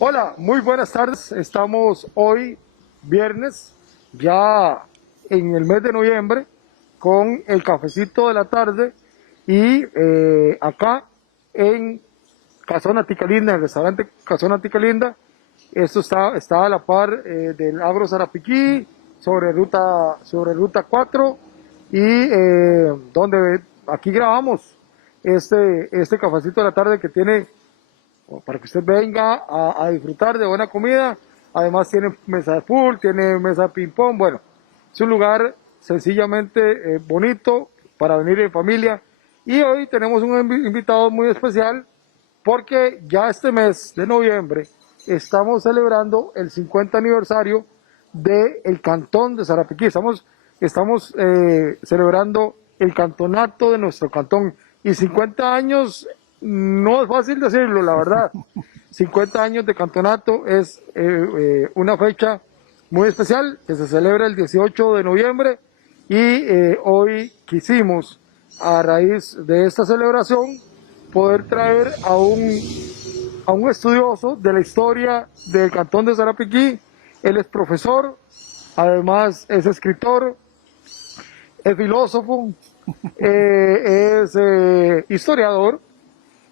Hola, muy buenas tardes. Estamos hoy, viernes, ya en el mes de noviembre, con el cafecito de la tarde y acá en Casona Ticalinda, el restaurante Casona Ticalinda. Esto está a la par del Agro Sarapiquí, sobre ruta 4 y donde aquí grabamos este cafecito de la tarde que tiene para que usted venga a disfrutar de buena comida. Además tiene mesa de pool, tiene mesa de ping pong. Bueno, es un lugar sencillamente bonito para venir en familia. Y hoy tenemos un invitado muy especial porque ya este mes de noviembre estamos celebrando el 50 aniversario del Cantón de Sarapiquí. Estamos celebrando el cantonato de nuestro cantón. Y 50 años no es fácil decirlo, la verdad. 50 años de campeonato es una fecha muy especial que se celebra el 18 de noviembre y hoy quisimos, a raíz de esta celebración, poder traer a un estudioso de la historia del cantón de Sarapiquí. Él es profesor, además es escritor, es filósofo, es historiador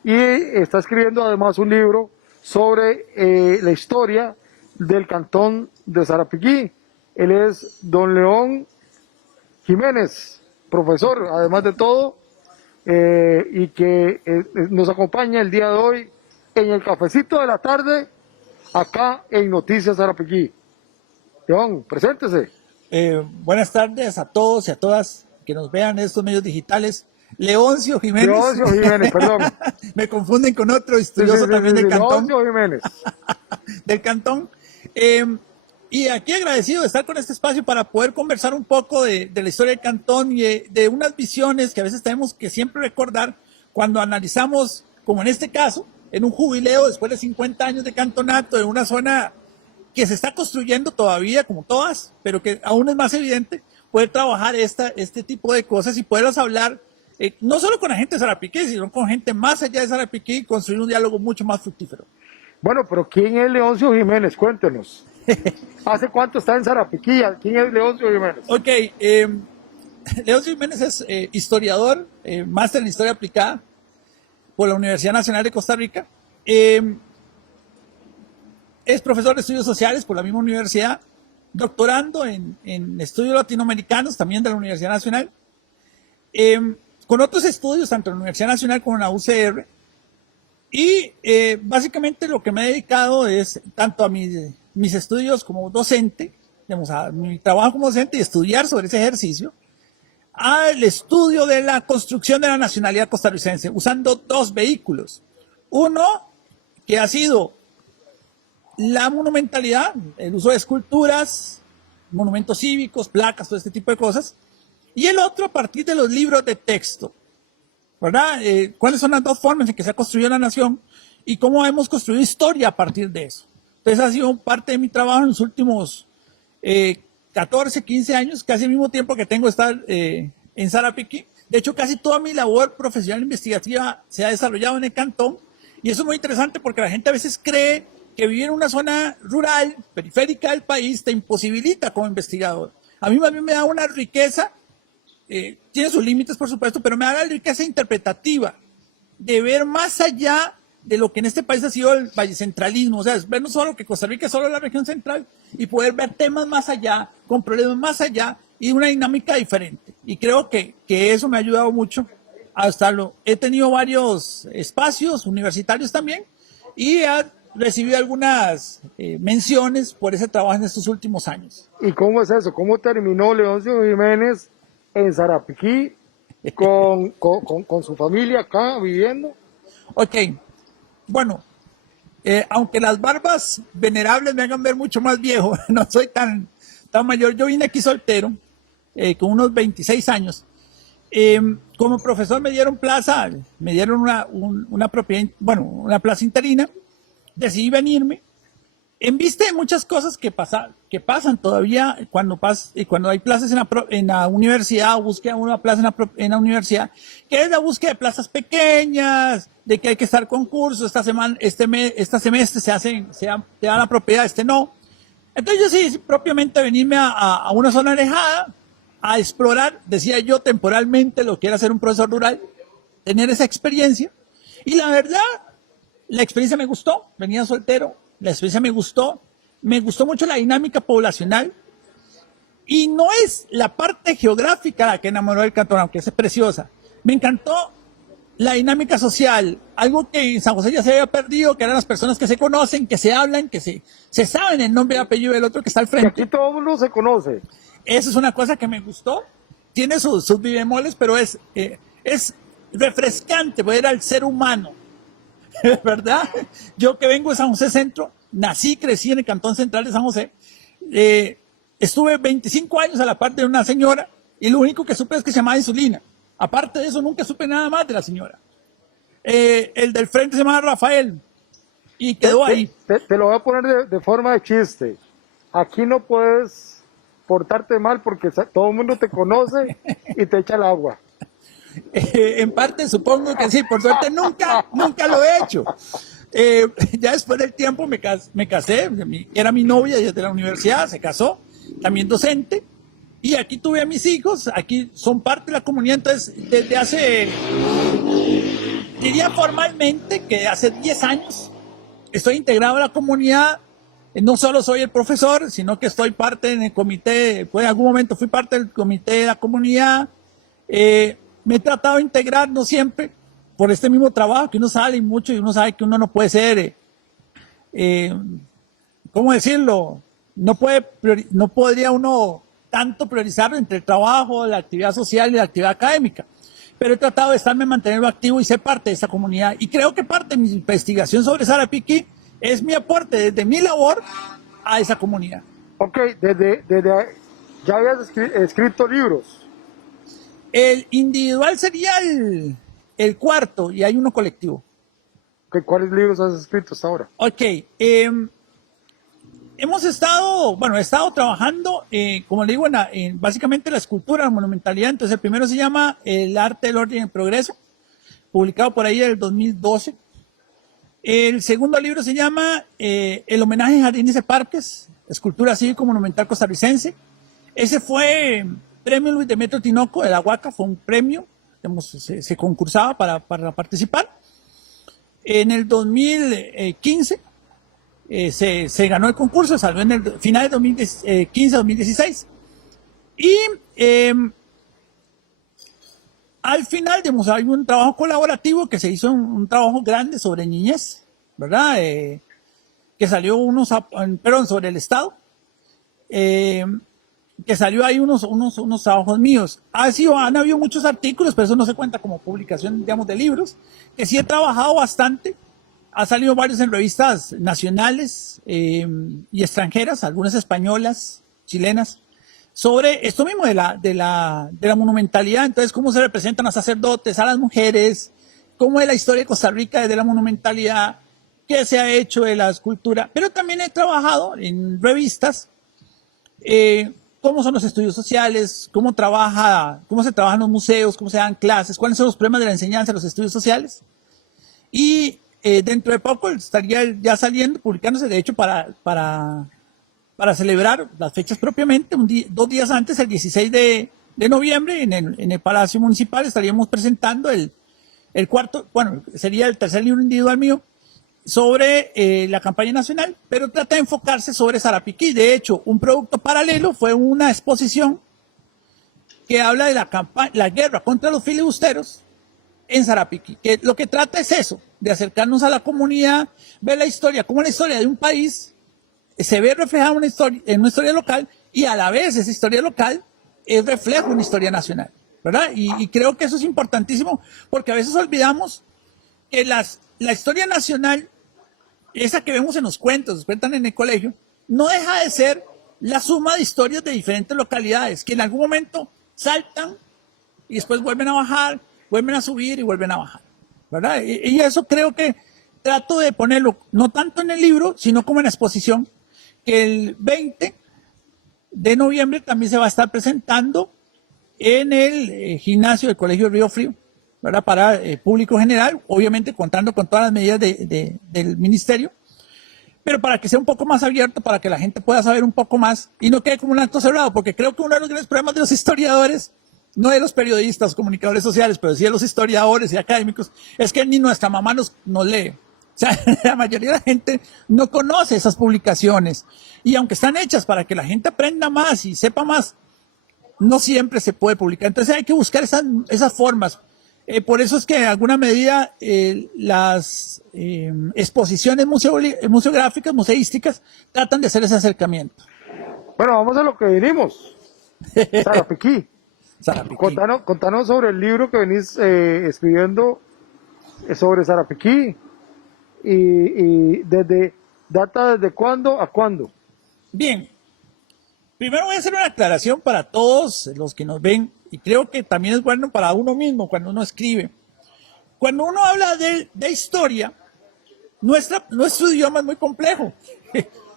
y está escribiendo además un libro sobre la historia del cantón de Sarapiquí. Él es don León Jiménez, profesor, además de todo, y que nos acompaña el día de hoy en el cafecito de la tarde, acá en Noticias Sarapiquí. León, preséntese. Buenas tardes a todos y a todas que nos vean en estos medios digitales. Leoncio Jiménez. Leoncio Jiménez, perdón. Me confunden con otro estudioso también del cantón. Leoncio Jiménez. Del cantón. Y aquí agradecido de estar con este espacio para poder conversar un poco de la historia del cantón y de unas visiones que a veces tenemos que siempre recordar cuando analizamos, como en este caso, en un jubileo después de 50 años de cantonato, en una zona que se está construyendo todavía, como todas, pero que aún es más evidente, poder trabajar este tipo de cosas y poderlas hablar, no solo con la gente de Sarapiquí, sino con gente más allá de Sarapiquí y construir un diálogo mucho más fructífero. Bueno, pero ¿quién es Leoncio Jiménez? Cuéntenos. ¿Hace cuánto está en Sarapiquí? ¿Quién es Leoncio Jiménez? Ok, Leoncio Jiménez es historiador, máster en Historia Aplicada por la Universidad Nacional de Costa Rica. Es profesor de estudios sociales por la misma universidad, doctorando en estudios latinoamericanos también de la Universidad Nacional, con otros estudios tanto en la Universidad Nacional como en la UCR. Y básicamente lo que me he dedicado es tanto a mis estudios como docente, digamos, a mi trabajo como docente y estudiar sobre ese ejercicio, al estudio de la construcción de la nacionalidad costarricense, usando dos vehículos. Uno, que ha sido la monumentalidad, el uso de esculturas, monumentos cívicos, placas, todo este tipo de cosas. Y el otro a partir de los libros de texto, ¿verdad? ¿Cuáles son las dos formas en que se ha construido la nación y cómo hemos construido historia a partir de eso? Entonces ha sido parte de mi trabajo en los últimos 14, 15 años, casi al mismo tiempo que tengo de estar en Sarapiquí. De hecho, casi toda mi labor profesional investigativa se ha desarrollado en el cantón y eso es muy interesante porque la gente a veces cree que vivir en una zona rural, periférica del país, te imposibilita como investigador. A mí más bien me da una riqueza, tiene sus límites por supuesto, pero me da la riqueza interpretativa de ver más allá de lo que en este país ha sido el vallecentralismo, o sea, es ver no solo que Costa Rica es solo la región central y poder ver temas más allá, con problemas más allá y una dinámica diferente. Y creo que eso me ha ayudado mucho a estarlo. He tenido varios espacios universitarios también y recibido algunas menciones por ese trabajo en estos últimos años. ¿Y cómo es eso? ¿Cómo terminó Leoncio Jiménez en Sarapiquí con su familia acá viviendo? Ok, bueno, aunque las barbas venerables me hagan ver mucho más viejo, no soy tan mayor, yo vine aquí soltero, con unos 26 años. Como profesor me dieron plaza, me dieron una propiedad, bueno, una plaza interina. Decidí venirme En vista de muchas cosas que pasan todavía cuando hay plazas en la universidad, o búsqueda de una plaza en la universidad, que es la búsqueda de plazas pequeñas, de que hay que estar concursos, esta semana, esta semestre se dan la propiedad, este no. Entonces yo sí, propiamente venirme a una zona alejada, a explorar, decía yo temporalmente lo que era ser un profesor rural, tener esa experiencia. Y la verdad, la experiencia me gustó, venía soltero, la experiencia me gustó mucho la dinámica poblacional. Y no es la parte geográfica la que enamoró del cantón, aunque es preciosa. Me encantó la dinámica social, algo que en San José ya se había perdido, que eran las personas que se conocen, que se hablan, que se saben el nombre y apellido del otro que está al Que aquí frente. todo el mundo se conoce. Eso es una cosa que me gustó. Tiene sus bemoles, pero es refrescante ver al ser humano, ¿verdad? Yo que vengo de San José Centro, nací, crecí en el Cantón Central de San José, estuve 25 años a la par de una señora y lo único que supe es que se llamaba Insulina. Aparte de eso, nunca supe nada más de la señora. El del frente se llamaba Rafael y quedó ahí. Te lo voy a poner de forma de chiste. Aquí no puedes portarte mal porque todo el mundo te conoce y te echa el agua. En parte supongo que sí, por suerte nunca lo he hecho. Ya después del tiempo me casé, era mi novia desde la universidad, se casó, también docente, y aquí tuve a mis hijos, aquí son parte de la comunidad, entonces desde hace, diría formalmente que hace 10 años estoy integrado a la comunidad. No solo soy el profesor, sino que estoy parte en el comité, pues en algún momento fui parte del comité de la comunidad. Me he tratado de integrar, no siempre, por este mismo trabajo, que uno sale mucho y uno sabe que uno no puede ser, ¿cómo decirlo? No podría uno tanto priorizar entre el trabajo, la actividad social y la actividad académica. Pero he tratado de mantenerlo activo y ser parte de esa comunidad. Y creo que parte de mi investigación sobre Sarapiquí es mi aporte desde mi labor a esa comunidad. Ok, ya habías escrito libros. El individual sería el cuarto y hay uno colectivo. Okay, ¿cuáles libros has escrito hasta ahora? Ok, he estado trabajando, como le digo, básicamente la escultura, la monumentalidad. Entonces el primero se llama El arte, el orden y el progreso, publicado por ahí en el 2012. El segundo libro se llama El homenaje en jardines y parques, escultura cívico-monumental costarricense. Ese fue premio Luis Demetrio Tinoco de la Huaca, fue un premio, digamos, se concursaba para participar. En el 2015 se ganó el concurso, salió en el final de 2015-2016. Y al final, digamos, hay un trabajo colaborativo que se hizo, un trabajo grande sobre niñez, ¿verdad? Que salió sobre el Estado, que salió ahí unos trabajos míos. Han habido muchos artículos, pero eso no se cuenta como publicación, digamos, de libros, que sí he trabajado bastante. Ha salido varios en revistas nacionales y extranjeras, algunas españolas, chilenas, sobre esto mismo de la monumentalidad. Entonces, cómo se representan a sacerdotes, a las mujeres, cómo es la historia de Costa Rica desde la monumentalidad, qué se ha hecho de la escultura. Pero también he trabajado en revistas, cómo son los estudios sociales, cómo se trabajan los museos, cómo se dan clases, cuáles son los problemas de la enseñanza de los estudios sociales. Y dentro de poco estaría ya saliendo, publicándose, de hecho, para celebrar las fechas propiamente, 2 días antes, el 16 de noviembre, en el Palacio Municipal, estaríamos presentando el cuarto, bueno, sería el tercer libro individual mío, sobre la campaña nacional, pero trata de enfocarse sobre Sarapiquí. De hecho, un producto paralelo fue una exposición que habla de la guerra contra los filibusteros en Sarapiquí, que lo que trata es eso, de acercarnos a la comunidad, ver la historia, cómo la historia de un país se ve reflejada en una historia local, y a la vez esa historia local es reflejo de una historia nacional, ¿verdad? Y creo que eso es importantísimo, porque a veces olvidamos que la historia nacional, esa que vemos en los cuentos, cuentan en el colegio, no deja de ser la suma de historias de diferentes localidades, que en algún momento saltan y después vuelven a bajar, vuelven a subir y vuelven a bajar, ¿verdad? Y eso creo que trato de ponerlo no tanto en el libro, sino como en la exposición, que el 20 de noviembre también se va a estar presentando en el gimnasio del Colegio Río Frío, ¿verdad? Para público general, obviamente contando con todas las medidas del ministerio, pero para que sea un poco más abierto, para que la gente pueda saber un poco más y no quede como un acto cerrado, porque creo que uno de los grandes problemas de los historiadores, no de los periodistas, comunicadores sociales, pero sí de los historiadores y académicos, es que ni nuestra mamá nos lee. O sea, la mayoría de la gente no conoce esas publicaciones y aunque están hechas para que la gente aprenda más y sepa más, no siempre se puede publicar. Entonces hay que buscar esas formas. Por eso es que en alguna medida las exposiciones museográficas, museísticas, tratan de hacer ese acercamiento. Bueno, vamos a lo que vinimos. Sarapiquí. Sarapiquí. Contanos sobre el libro que venís escribiendo sobre Sarapiquí y data desde cuándo a cuándo. Bien, primero voy a hacer una aclaración para todos los que nos ven y creo que también es bueno para uno mismo cuando uno escribe. Cuando uno habla de historia, nuestro idioma es muy complejo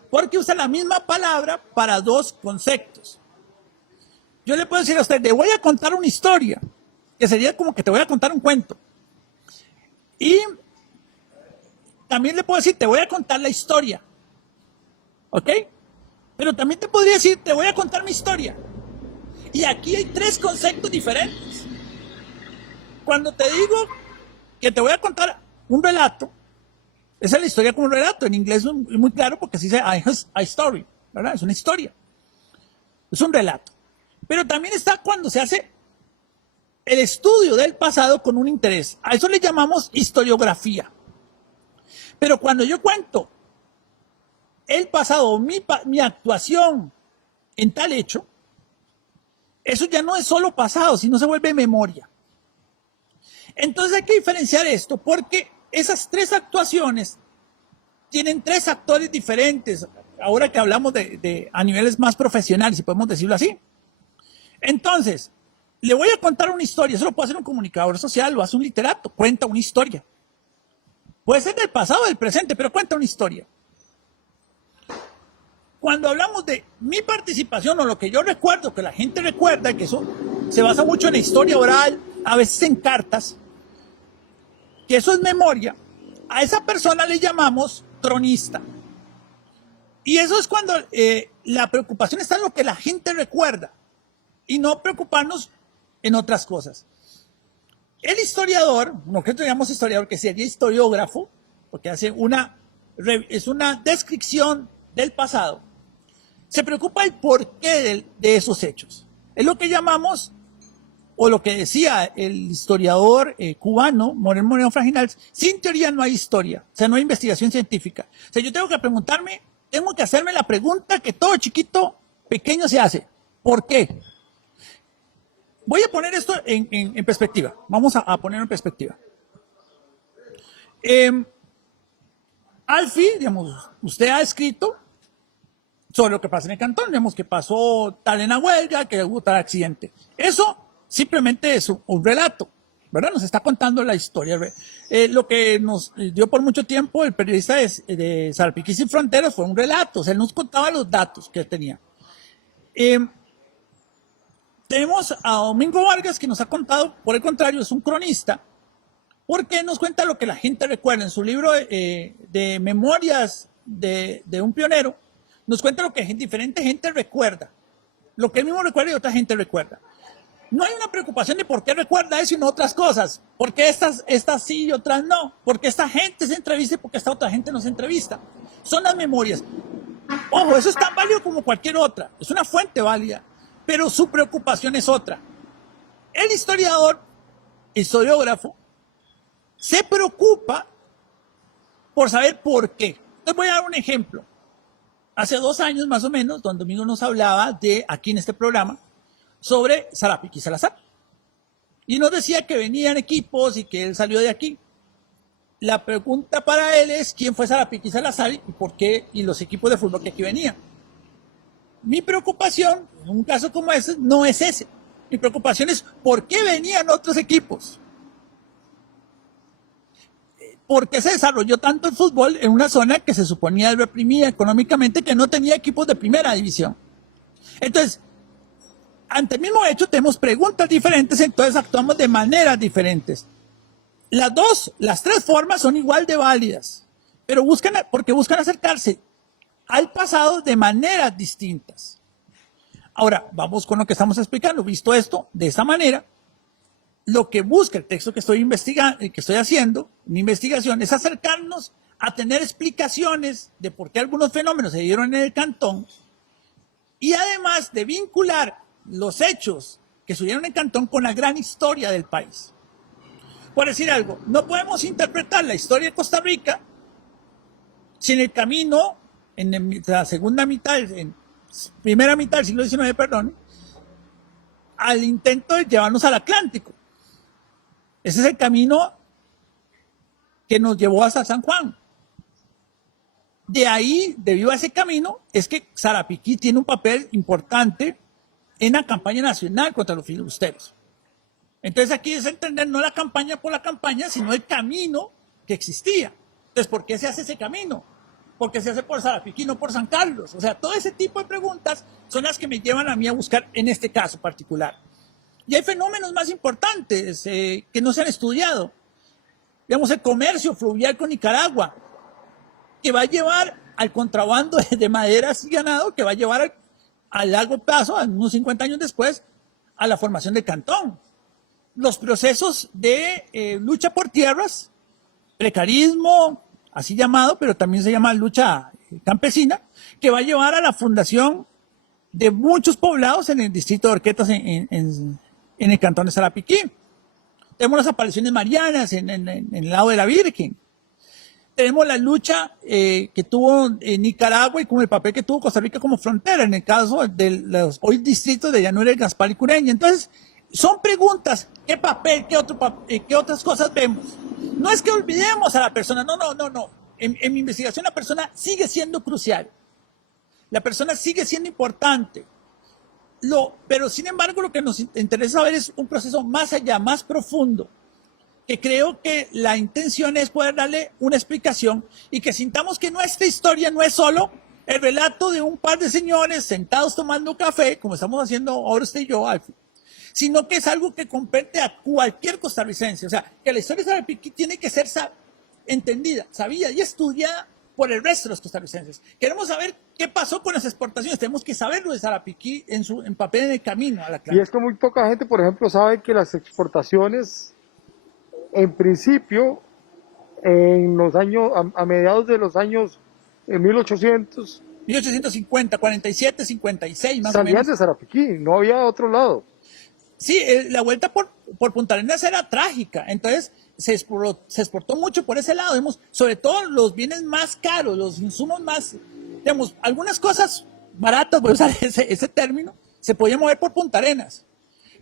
porque usa la misma palabra para dos conceptos. Yo le puedo decir a usted, te voy a contar una historia, que sería como que te voy a contar un cuento. Y también le puedo decir, te voy a contar la historia. ¿Ok? Pero también te podría decir, te voy a contar mi historia. Y aquí hay tres conceptos diferentes. Cuando te digo que te voy a contar un relato, esa es la historia como un relato. En inglés es muy claro porque se dice a story, ¿verdad? Es una historia. Es un relato. Pero también está cuando se hace el estudio del pasado con un interés. A eso le llamamos historiografía. Pero cuando yo cuento el pasado, mi actuación en tal hecho, eso ya no es solo pasado, sino se vuelve memoria. Entonces hay que diferenciar esto porque esas tres actuaciones tienen tres actores diferentes, ahora que hablamos a niveles más profesionales, si podemos decirlo así. Entonces, le voy a contar una historia, eso lo puede hacer un comunicador social, lo hace un literato, cuenta una historia. Puede ser del pasado o del presente, pero cuenta una historia. Cuando hablamos de mi participación o lo que yo recuerdo, que la gente recuerda, que eso se basa mucho en la historia oral, a veces en cartas, que eso es memoria, a esa persona le llamamos cronista. Y eso es cuando la preocupación está en lo que la gente recuerda y no preocuparnos en otras cosas. El historiador, no creo que digamos historiador, que sería historiógrafo, porque hace es una descripción del pasado, se preocupa el porqué de esos hechos. Es lo que llamamos, o lo que decía el historiador cubano, Moreno Franginals, sin teoría no hay historia, o sea, no hay investigación científica. O sea, yo tengo que hacerme la pregunta que todo chiquito, pequeño se hace. ¿Por qué? Voy a poner esto en perspectiva. Vamos a ponerlo en perspectiva. Alfie, digamos, usted ha escrito sobre lo que pasa en el cantón, digamos que pasó tal en la huelga, que hubo tal accidente. Eso simplemente es un relato, ¿verdad? Nos está contando la historia. Lo que nos dio por mucho tiempo el periodista de Sarapiquí Sin Fronteras fue un relato, o sea, él nos contaba los datos que tenía. Tenemos a Domingo Vargas que nos ha contado, por el contrario, es un cronista, porque nos cuenta lo que la gente recuerda. En su libro de memorias de un pionero, nos cuenta lo que diferente gente recuerda, lo que él mismo recuerda y otra gente recuerda. No hay una preocupación de por qué recuerda eso y no otras cosas, por qué estas sí y otras no, porque esta gente se entrevista y porque esta otra gente no se entrevista. Son las memorias. Ojo, eso es tan válido como cualquier otra, es una fuente válida, pero su preocupación es otra. El historiógrafo, se preocupa por saber por qué. Les voy a dar un ejemplo. Hace 2 años más o menos, don Domingo nos hablaba aquí en este programa sobre Sarapiquí Salazar. Y nos decía que venían equipos y que él salió de aquí. La pregunta para él es quién fue Sarapiquí Salazar y por qué, y los equipos de fútbol que aquí venían. Mi preocupación, en un caso como ese, no es ese. Mi preocupación es por qué venían otros equipos. ¿por qué se desarrolló tanto el fútbol en una zona que se suponía reprimida económicamente, que no tenía equipos de primera división? Entonces, ante el mismo hecho tenemos preguntas diferentes, entonces actuamos de maneras diferentes. Las tres formas son igual de válidas, pero porque buscan acercarse al pasado de maneras distintas. Ahora, vamos con lo que estamos explicando. Visto esto de esta manera, lo que busca el texto que estoy investigando, que estoy haciendo, mi investigación, es acercarnos a tener explicaciones de por qué algunos fenómenos se dieron en el cantón, y además de vincular los hechos que sucedieron en el cantón con la gran historia del país. Por decir algo, no podemos interpretar la historia de Costa Rica si en el camino, en la segunda mitad, en primera mitad del siglo XIX, perdón, al intento de llevarnos al Atlántico. Ese es el camino que nos llevó hasta San Juan. De ahí, debido a ese camino, es que Sarapiquí tiene un papel importante en la campaña nacional contra los filibusteros. Entonces aquí es entender no la campaña por la campaña, sino el camino que existía. Entonces, ¿por qué se hace ese camino? ¿Por qué se hace por Sarapiquí, no por San Carlos? O sea, todo ese tipo de preguntas son las que me llevan a mí a buscar en este caso particular. Y hay fenómenos más importantes que no se han estudiado. Digamos, el comercio fluvial con Nicaragua, que va a llevar al contrabando de maderas y ganado, que va a llevar a largo plazo, a unos 50 años después, a la formación del cantón. Los procesos de lucha por tierras, precarismo, así llamado, pero también se llama lucha campesina, que va a llevar a la fundación de muchos poblados en el distrito de Horquetas, en el cantón de Sarapiquí. Tenemos las apariciones marianas en el lado de la Virgen. Tenemos la lucha que tuvo Nicaragua y con el papel que tuvo Costa Rica como frontera, en el caso de los hoy distritos de Llanura, Gaspar y Cureña. Entonces, son preguntas, ¿qué papel, qué otras cosas vemos? No es que olvidemos a la persona, no. En mi investigación la persona sigue siendo crucial. La persona sigue siendo importante. Pero sin embargo lo que nos interesa ver es un proceso más allá, más profundo, que creo que la intención es poder darle una explicación y que sintamos que nuestra historia no es solo el relato de un par de señores sentados tomando café, como estamos haciendo ahora usted y yo, Alfie, sino que es algo que compete a cualquier costarricense. O sea, que la historia de Sarapiquí tiene que ser entendida, sabida y estudiada por el resto de los costarricenses. Queremos saber qué pasó con las exportaciones, tenemos que saberlo de Sarapiquí en papel en el camino a la clave. Y es que muy poca gente, por ejemplo, sabe que las exportaciones, en principio, en los años, a mediados de los años 1800, 1850, 47, 56 más o salían menos. de Sarapiquí, no había otro lado. Sí, la vuelta por Punta Arenas era trágica, entonces se exportó mucho por ese lado, digamos, sobre todo los bienes más caros, los insumos más, digamos, algunas cosas baratas, voy a usar ese término, se podían mover por Punta Arenas,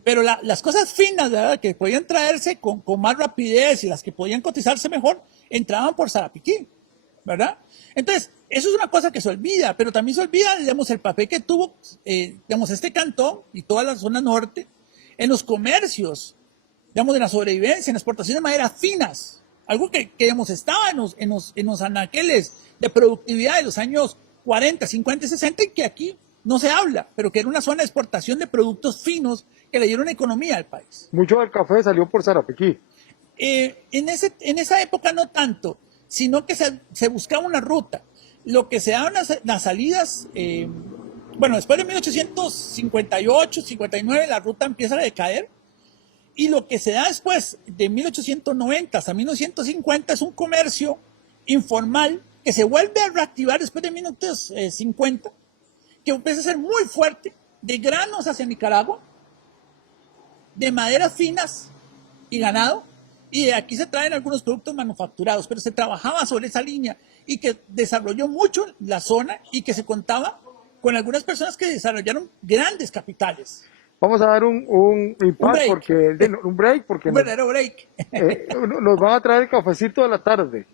pero las cosas finas, ¿verdad?, que podían traerse con más rapidez y las que podían cotizarse mejor, entraban por Sarapiquí, ¿verdad? Entonces, eso es una cosa que se olvida, pero también se olvida, digamos, el papel que tuvo, digamos, este cantón y toda la zona norte en los comercios, digamos, de la sobrevivencia, en la exportación de maderas finas, algo que digamos, estaba en los anaqueles de productividad de los años 40, 50 y 60, y que aquí no se habla, pero que era una zona de exportación de productos finos que le dieron economía al país. Mucho del café salió por Sarapiquí. En esa época no tanto, sino que se buscaba una ruta. Lo que se daban las salidas, bueno, después de 1858, 59, la ruta empieza a decaer. Y lo que se da después de 1890 hasta 1950 es un comercio informal que se vuelve a reactivar después de 1950, que empieza a ser muy fuerte, de granos hacia Nicaragua, de maderas finas y ganado, y de aquí se traen algunos productos manufacturados, pero se trabajaba sobre esa línea y que desarrolló mucho la zona y que se contaba con algunas personas que desarrollaron grandes capitales. Vamos a dar un break, porque un verdadero break. Nos van a traer el cafecito de la tarde.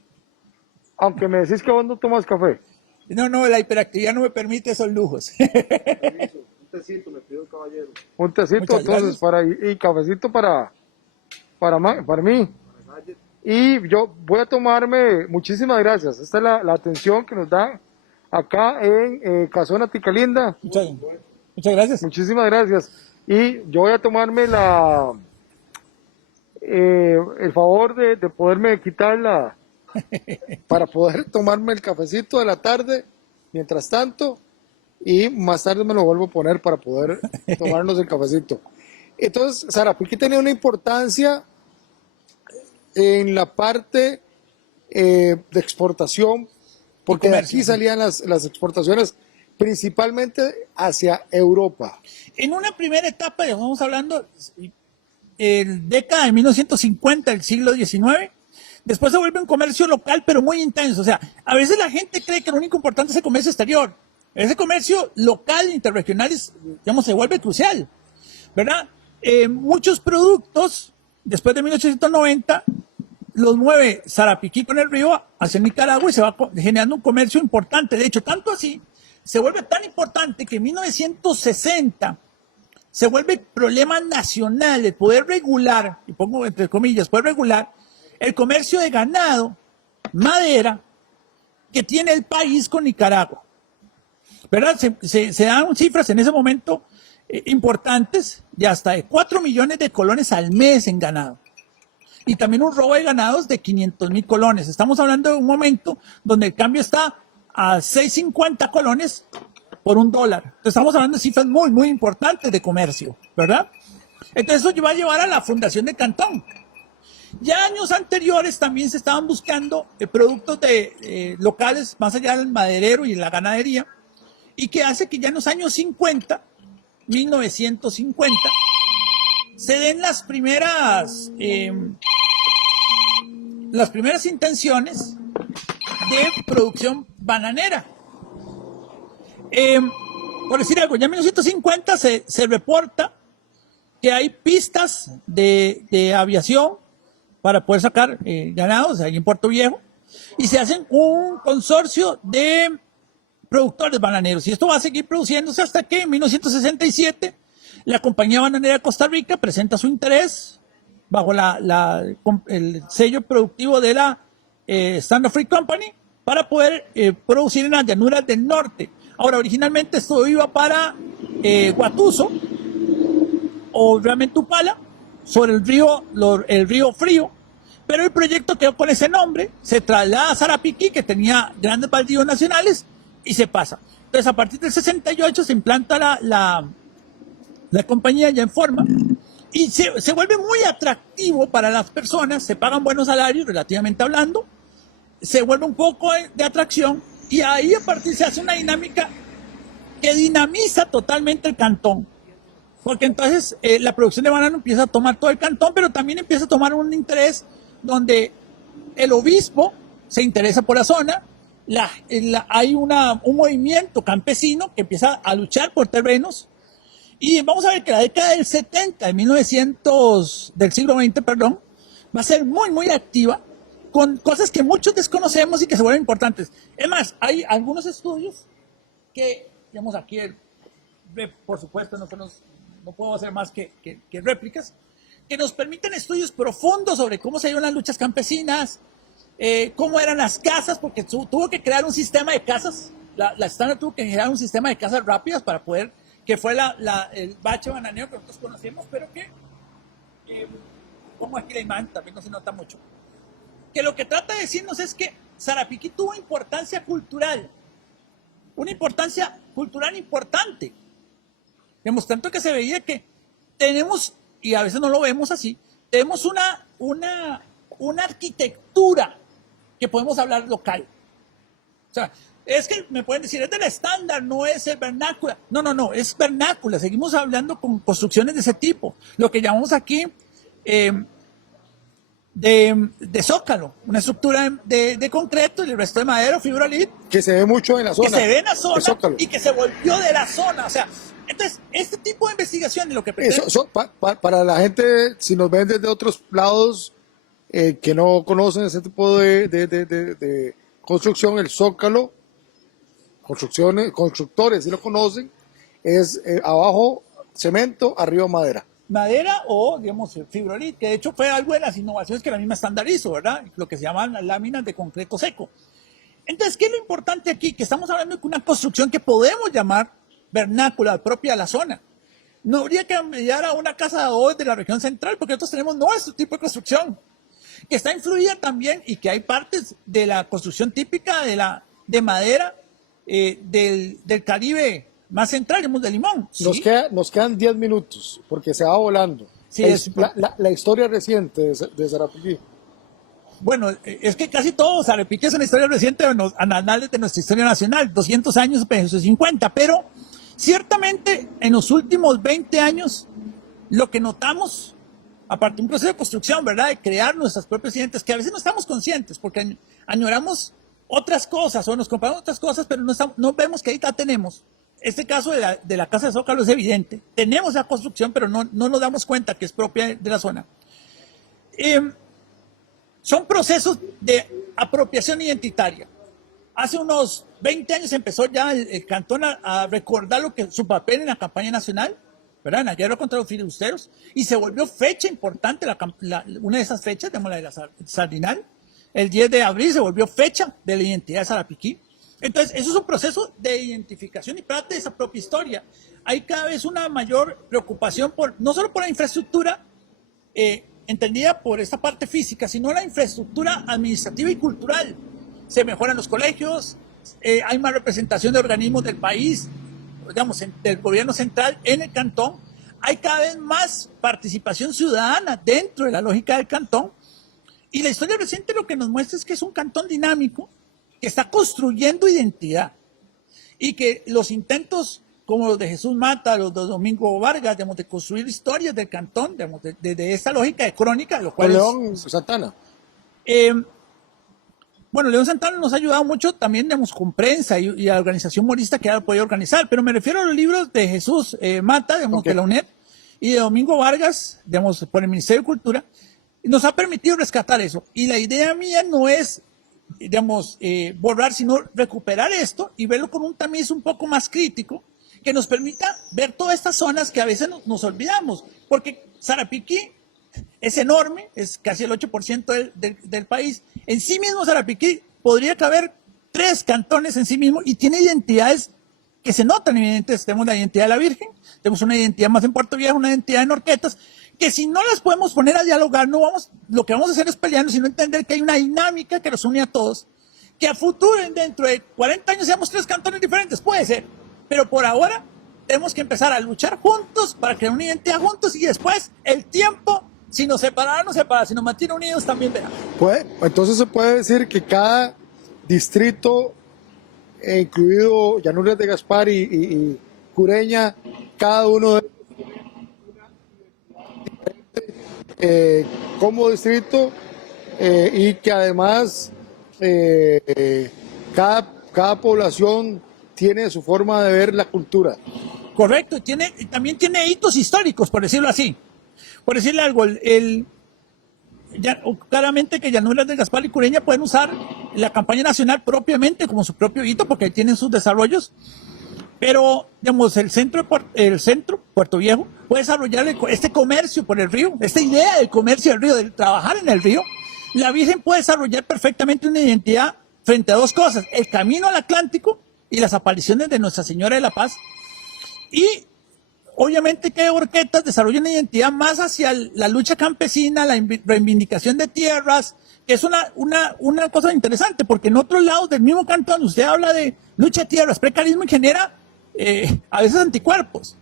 Aunque me decís que vos no tomas café. No, la hiperactividad no me permite esos lujos. Un tecito me pidió el caballero. Un tecito, Muchas entonces, y cafecito para mí. Y yo voy a tomarme, muchísimas gracias, esta es la atención que nos dan acá en Casona Ticalinda. Muchas gracias. Muchísimas gracias. Y yo voy a tomarme el favor de poderme quitar para poder tomarme el cafecito de la tarde, mientras tanto, y más tarde me lo vuelvo a poner para poder tomarnos el cafecito. Entonces, Sarapiquí tenía una importancia en la parte de exportación, porque de aquí salían las exportaciones principalmente hacia Europa. En una primera etapa, ya estamos hablando, década de 1950 del siglo XIX, después se vuelve un comercio local, pero muy intenso. O sea, a veces la gente cree que lo único importante es el comercio exterior. Ese comercio local, interregional, digamos, se vuelve crucial, ¿verdad? Muchos productos, después de 1890, los mueve Sarapiquí con el río hacia Nicaragua y se va generando un comercio importante. De hecho, tanto así, se vuelve tan importante que en 1960 se vuelve problema nacional el poder regular, y pongo entre comillas, poder regular el comercio de ganado, madera, que tiene el país con Nicaragua. ¿Verdad? Se dan cifras en ese momento importantes de hasta de 4 millones de colones al mes en ganado. Y también un robo de ganados de 500,000 colones. Estamos hablando de un momento donde el cambio está a 6.50 colones por $1. Entonces estamos hablando de cifras muy, muy importantes de comercio, ¿verdad? Entonces eso va a llevar a la fundación del cantón. Ya años anteriores también se estaban buscando productos locales, más allá del maderero y la ganadería, y que hace que ya en los años 50, 1950, se den las primeras intenciones de producción bananera. Por decir algo, ya en 1950 se reporta que hay pistas de aviación para poder sacar ganados ahí en Puerto Viejo, y se hacen un consorcio de productores bananeros, y esto va a seguir produciéndose hasta que en 1967 la Compañía Bananera de Costa Rica presenta su interés bajo el sello productivo de la Standard Fruit Company para poder producir en las llanuras del norte. Ahora, originalmente esto iba para Guatuso o realmente Upala, sobre el río Frío, pero el proyecto quedó con ese nombre, se traslada a Sarapiquí, que tenía grandes baldíos nacionales, y se pasa. Entonces, a partir del 68 se implanta la compañía ya en forma, y se vuelve muy atractivo para las personas, se pagan buenos salarios, relativamente hablando, se vuelve un poco de atracción, y ahí a partir se hace una dinámica que dinamiza totalmente el cantón. Porque entonces la producción de banano empieza a tomar todo el cantón, pero también empieza a tomar un interés donde el obispo se interesa por la zona, hay un movimiento campesino que empieza a luchar por terrenos, y vamos a ver que la década del 70, del siglo XX, perdón, va a ser muy, muy activa, con cosas que muchos desconocemos y que se vuelven importantes. Es más, hay algunos estudios que, digamos, aquí, por supuesto, no puedo hacer más que réplicas, que nos permiten estudios profundos sobre cómo se dieron las luchas campesinas, cómo eran las casas, porque tuvo que crear un sistema de casas, la Standard tuvo que generar un sistema de casas rápidas para poder, que fue el bache bananero que nosotros conocemos, pero que, como aquí la imagen también no se nota mucho, que lo que trata de decirnos es que Sarapiquí tuvo importancia cultural, una importancia cultural importante. Digamos, tanto que se veía que tenemos, y a veces no lo vemos así, tenemos una arquitectura que podemos hablar local. O sea, es que me pueden decir, es del estándar, no es el vernácula. No, es vernácula. Seguimos hablando con construcciones de ese tipo. Lo que llamamos aquí de zócalo, una estructura de concreto y el resto de madera o fibrolito. Que se ve mucho en la zona. Que se ve en la zona y que se volvió de la zona. O sea, entonces, este tipo de investigación lo que pretende... Para la gente, si nos ven desde otros lados que no conocen ese tipo de construcción, el zócalo, constructores, si lo conocen, es abajo cemento, arriba madera. madera o, digamos, fibrolit, que de hecho fue algo de las innovaciones que la misma estandarizó, ¿verdad? Lo que se llaman las láminas de concreto seco. Entonces, ¿qué es lo importante aquí? Que estamos hablando de una construcción que podemos llamar vernácula, propia de la zona. No habría que enviar a una casa hoy de la región central, porque nosotros tenemos nuestro tipo de construcción, que está influida también y que hay partes de la construcción típica de madera del Caribe más central, digamos, de Limón. ¿Sí? Nos quedan 10 minutos, porque se va volando. Sí, la historia reciente de Sarapiquí. Bueno, es que casi todo Sarapiquí es una historia reciente de los anales de nuestra historia nacional, 200 años, 50, pero ciertamente en los últimos 20 años lo que notamos, aparte de un proceso de construcción, ¿verdad?, de crear nuestras propias identidades, que a veces no estamos conscientes porque añoramos otras cosas o nos comparamos otras cosas, pero no vemos que ahí la tenemos. Este caso de la Casa de Zócalo es evidente. Tenemos la construcción, pero no nos damos cuenta que es propia de la zona. Son procesos de apropiación identitaria. Hace unos 20 años empezó ya el cantón a recordar su papel en la campaña nacional, ¿verdad?, en la guerra contra los filibusteros, y se volvió fecha importante, una de esas fechas, digamos, la de la Sardinal. El 10 de abril se volvió fecha de la identidad de Sarapiquí. Entonces, eso es un proceso de identificación y parte de esa propia historia. Hay cada vez una mayor preocupación no solo por la infraestructura, entendida por esta parte física, sino la infraestructura administrativa y cultural. Se mejoran los colegios, hay más representación de organismos del país, digamos, del gobierno central en el cantón. Hay cada vez más participación ciudadana dentro de la lógica del cantón. Y la historia reciente lo que nos muestra es que es un cantón dinámico que está construyendo identidad y que los intentos como los de Jesús Mata, los de Domingo Vargas, digamos, de construir historias del cantón, digamos, de esta lógica de crónica, lo cual León Santana. Bueno, León Santana nos ha ayudado mucho también, digamos, con prensa y la organización morista que ha podido organizar, pero me refiero a los libros de Jesús Mata, digamos, de la UNED, y de Domingo Vargas, digamos, por el Ministerio de Cultura, nos ha permitido rescatar eso. Y la idea mía no es, digamos, borrar, sino recuperar esto y verlo con un tamiz un poco más crítico, que nos permita ver todas estas zonas que a veces nos olvidamos, porque Sarapiquí es enorme, es casi el 8% del país. En sí mismo Sarapiquí podría caber 3 cantones en sí mismo y tiene identidades que se notan evidentes. Tenemos la identidad de la Virgen, tenemos una identidad más en Puerto Viejo, una identidad en Horquetas, que si no las podemos poner a dialogar, lo que vamos a hacer es pelearnos, sino entender que hay una dinámica que nos une a todos, que a futuro, dentro de 40 años, seamos 3 cantones diferentes, puede ser, pero por ahora tenemos que empezar a luchar juntos para crear una identidad juntos y después el tiempo, si nos separa, nos separa, si nos mantiene unidos también verá. Entonces se puede decir que cada distrito, incluido Llanuras de Gaspar y Cureña, cada uno de como distrito, y que además cada población tiene su forma de ver la cultura. Correcto, y también tiene hitos históricos, por decirlo así. Por decirle algo, claramente que Llanuras de Gaspar y Cureña pueden usar la campaña nacional propiamente como su propio hito, porque tienen sus desarrollos, pero, digamos, el centro, Puerto Viejo, puede desarrollar este comercio por el río, esta idea del comercio del río, de trabajar en el río. La Virgen puede desarrollar perfectamente una identidad frente a 2 cosas, el camino al Atlántico y las apariciones de Nuestra Señora de la Paz. Y obviamente que Horquetas desarrolla una identidad más hacia la lucha campesina, la reivindicación de tierras, que es una cosa interesante, porque en otros lados del mismo cantón usted habla de lucha de tierras, precarismo y genera a veces anticuerpos.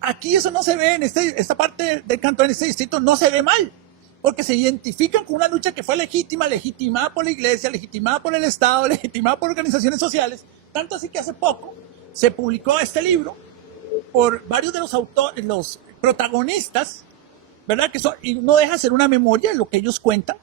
Aquí eso no se ve, en esta parte del cantón, en este distrito, no se ve mal, porque se identifican con una lucha que fue legítima, legitimada por la iglesia, legitimada por el Estado, legitimada por organizaciones sociales, tanto así que hace poco se publicó este libro por varios de los autores, los protagonistas, ¿verdad? Y no deja de ser una memoria de lo que ellos cuentan,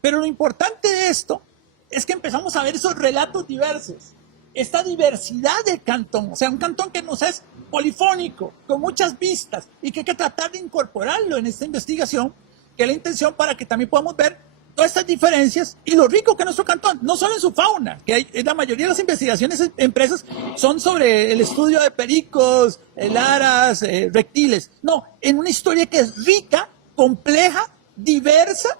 pero lo importante de esto es que empezamos a ver esos relatos diversos, esta diversidad del cantón, o sea, un cantón que nos es polifónico, con muchas vistas, y que hay que tratar de incorporarlo en esta investigación, que es la intención para que también podamos ver todas estas diferencias y lo rico que es nuestro cantón, no solo en su fauna, que hay, la mayoría de las investigaciones empresas son sobre el estudio de pericos, aras, reptiles, no, en una historia que es rica, compleja, diversa,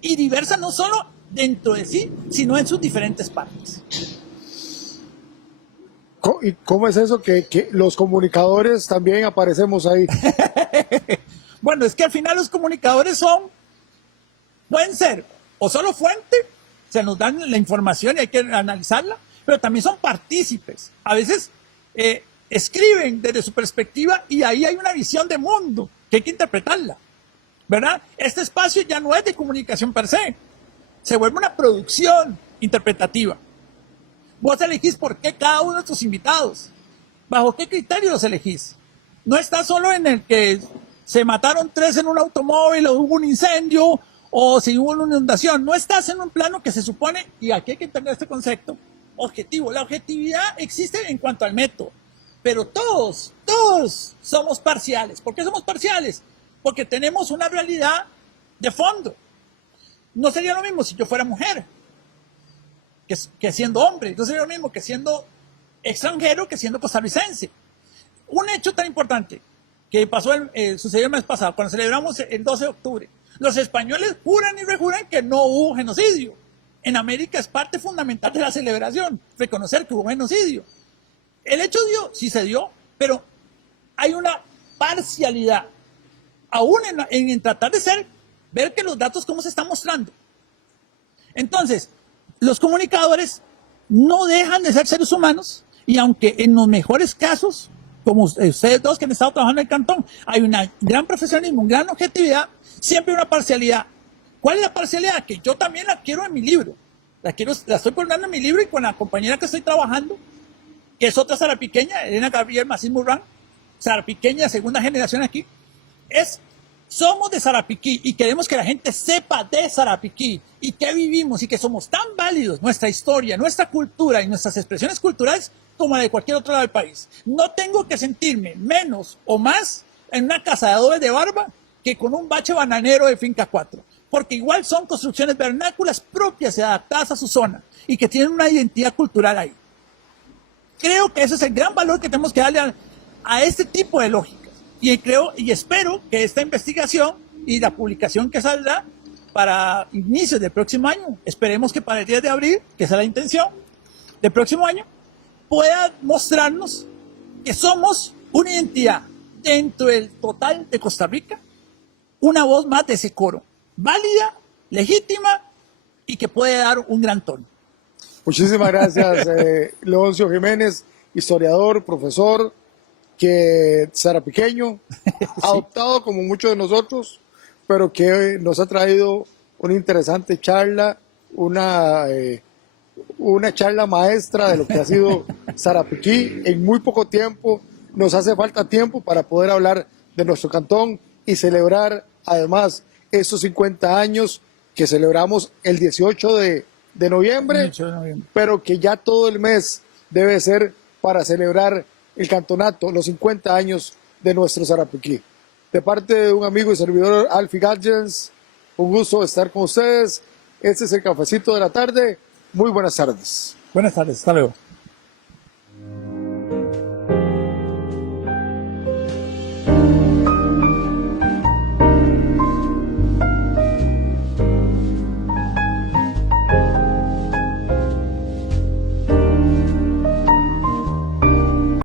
y diversa no solo dentro de sí, sino en sus diferentes partes. ¿Y cómo es eso que los comunicadores también aparecemos ahí? Bueno, es que al final los comunicadores pueden ser o solo fuente, se nos dan la información y hay que analizarla, pero también son partícipes. A veces escriben desde su perspectiva y ahí hay una visión de mundo que hay que interpretarla, ¿verdad? Este espacio ya no es de comunicación per se, se vuelve una producción interpretativa. Vos elegís por qué cada uno de tus invitados, bajo qué criterio los elegís. No está solo en el que se mataron 3 en un automóvil o hubo un incendio o si hubo una inundación. No estás en un plano que se supone, y aquí hay que entender este concepto, objetivo. La objetividad existe en cuanto al método, pero todos somos parciales. ¿Por qué somos parciales? Porque tenemos una realidad de fondo. No sería lo mismo si yo fuera mujer que siendo hombre. No sería lo mismo que siendo extranjero que siendo costarricense. Un hecho tan importante que sucedió el mes pasado, cuando celebramos el 12 de octubre. Los españoles juran y rejuran que no hubo genocidio. En América es parte fundamental de la celebración, reconocer que hubo genocidio. El hecho sí se dio, pero hay una parcialidad, aún en tratar de ver que los datos cómo se están mostrando. Entonces, los comunicadores no dejan de ser seres humanos y aunque en los mejores casos, como ustedes dos que han estado trabajando en el cantón, hay una gran profesionalismo, una gran objetividad, siempre una parcialidad. ¿Cuál es la parcialidad? Que yo también la quiero en mi libro. La estoy poniendo en mi libro y con la compañera que estoy trabajando, que es otra sarapiqueña, Elena Gabriel Macías Murrán, sarapiqueña, segunda generación aquí, somos de Sarapiquí y queremos que la gente sepa de Sarapiquí y que vivimos y que somos tan válidos, nuestra historia, nuestra cultura y nuestras expresiones culturales como la de cualquier otro lado del país. No tengo que sentirme menos o más en una casa de adobe de barba que con un bache bananero de Finca 4, porque igual son construcciones vernáculas propias y adaptadas a su zona y que tienen una identidad cultural ahí. Creo que ese es el gran valor que tenemos que darle a este tipo de lógicas. Y espero que esta investigación y la publicación que saldrá para inicios del próximo año, esperemos que para el 10 de abril, que esa es la intención del próximo año, pueda mostrarnos que somos una identidad dentro del total de Costa Rica, una voz más de ese coro, válida, legítima y que puede dar un gran tono. Muchísimas gracias, Leoncio Jiménez, historiador, profesor, que sarapiqueño, sí, adoptado como muchos de nosotros, pero que nos ha traído una interesante charla, una charla maestra de lo que ha sido Sarapiquí en muy poco tiempo. Nos hace falta tiempo para poder hablar de nuestro cantón y celebrar además esos 50 años que celebramos el 18 de noviembre, pero que ya todo el mes debe ser para celebrar el cantonato, los 50 años de nuestro Sarapiquí. De parte de un amigo y servidor, Alfie Gadgens, un gusto estar con ustedes. Este es el Cafecito de la Tarde. Muy buenas tardes. Buenas tardes, hasta luego.